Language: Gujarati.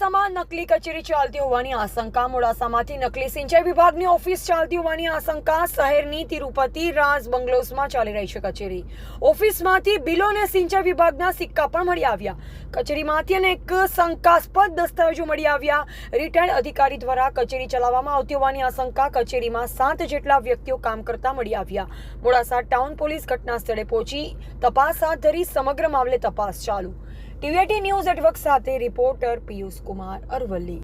મોડાસામાં નકલી કચેરી ચાલતી હોવાની આશંકા. મોડાસામાંથી નકલી સિંચાઈ વિભાગની ઓફિસ ચાલતી હોવાની આશંકા. શહેરની તિરુપતિ રાજ બંગલોઝમાં ચાલી રહી છે કચેરી. ઓફિસમાંથી બિલો અને સિંચાઈ વિભાગના સિક્કા પણ મળી આવ્યા. કચેરીમાંથી અનેક શંકાસ્પદ દસ્તાવેજો મળી આવ્યા. રિટાયર્ડ અધિકારી દ્વારા કચેરી ચલાવવામાં આવતી હોવાની આશંકા. કચેરીમાં 7 જેટલા વ્યક્તિઓ કામ કરતા મળી આવ્યા. મોડાસા ટાઉન પોલીસ ઘટના સ્થળે પહોંચી તપાસ હાથ ધરી. સમગ્ર મામલે તપાસ ચાલુ. ટીવી18 ન્યૂઝ નેટવર્ક સાથે રિપોર્ટર પિયુષ કુમાર અરવલ્લી.